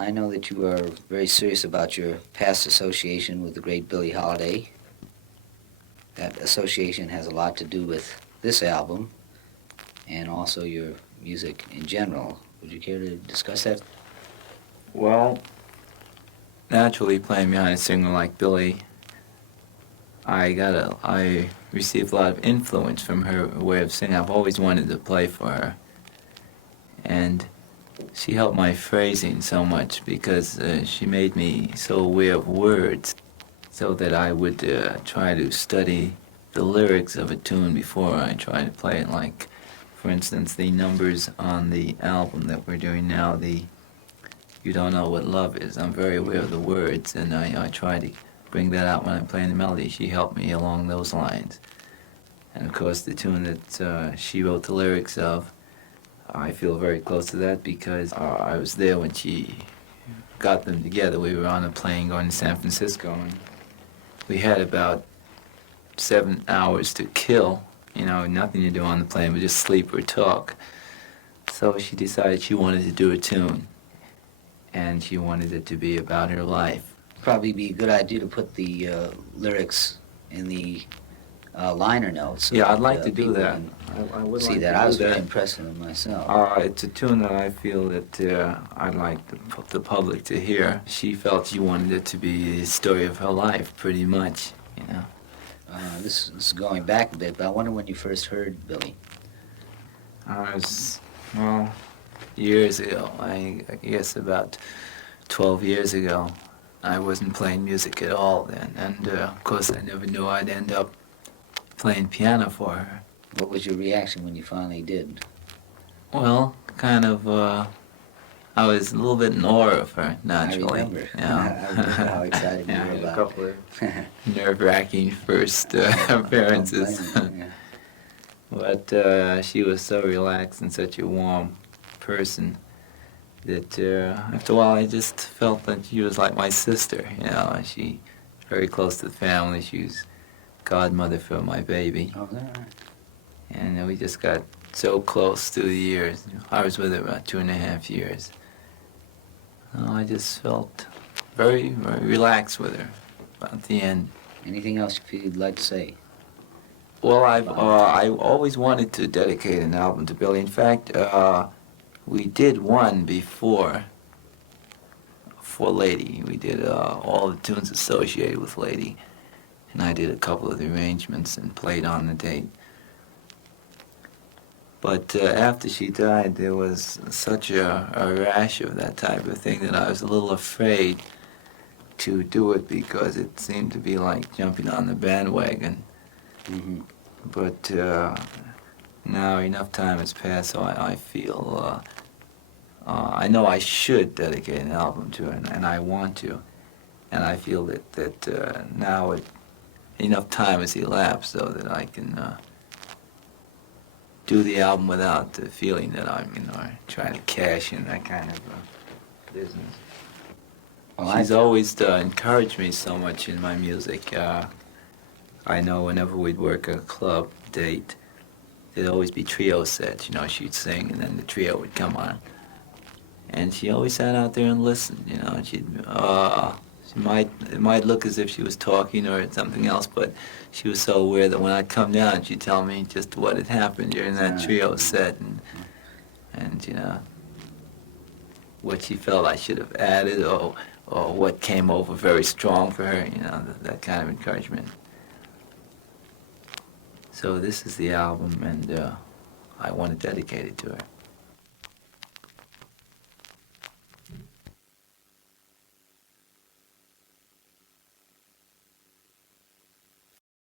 I know that you are very serious about your past association with the great Billie Holiday. That association has a lot to do with this album and also your music in general. Would you care to discuss that? Well, naturally playing behind a singer like Billie, I received a lot of influence from her way of singing. I've always wanted to play for her. And she helped my phrasing so much because she made me so aware of words so that I would try to study the lyrics of a tune before I try to play it. Like, for instance, the numbers on the album that we're doing now, the You Don't Know What Love Is. I'm very aware of the words, and I try to bring that out when I'm playing the melody. She helped me along those lines. And of course, the tune that she wrote the lyrics of, I feel very close to that because I was there when she got them together. We were on a plane going to San Francisco, and we had about 7 hours to kill, you know, nothing to do on the plane but just sleep or talk. So she decided she wanted to do a tune, and she wanted it to be about her life. Probably be a good idea to put the lyrics in the liner notes. So Yeah, I'd that, like to do people that. can I would see like that. to I do was very that. impressed with it myself. It's a tune that I feel that I'd like the public to hear. She felt she wanted it to be the story of her life, pretty much, you know. This is going back a bit, but I wonder when you first heard Billie. I was, well, years ago. I guess about 12 years ago. I wasn't playing music at all then, and of course I never knew I'd end up playing piano for her. What was your reaction when you finally did? Well, kind of, I was a little bit in awe of her, naturally. I remember. Yeah. I remember how excited you Yeah, were I had about a couple of nerve-wracking first appearances. Yeah. But she was so relaxed and such a warm person that after a while I just felt that she was like my sister, you know. She very close to the family. She was godmother for my baby. Oh, is that right? And we just got so close through the years. I was with her about 2.5 years. I just felt very, very relaxed with her about the end. Anything else you'd like to say? Well, I always wanted to dedicate an album to Billie. In fact, we did one before for Lady. We did all the tunes associated with Lady, and I did a couple of the arrangements and played on the date. But after she died, there was such a rash of that type of thing that I was a little afraid to do it because it seemed to be like jumping on the bandwagon. Mm-hmm. But now enough time has passed, so I feel, I know I should dedicate an album to her, and I want to. And I feel that now enough time has elapsed so that I can do the album without the feeling that I'm, you know, trying to cash in that kind of business. Well, She's always encouraged me so much in my music. I know whenever we'd work a club date, there'd always be trio sets. You know, she'd sing and then the trio would come on. And she always sat out there and listened, you know, and it might look as if she was talking or something else, but she was so aware that when I'd come down, she'd tell me just what had happened during that trio set and you know, what she felt I should have added or what came over very strong for her, you know, that kind of encouragement. So this is the album, and I want to dedicate it to her.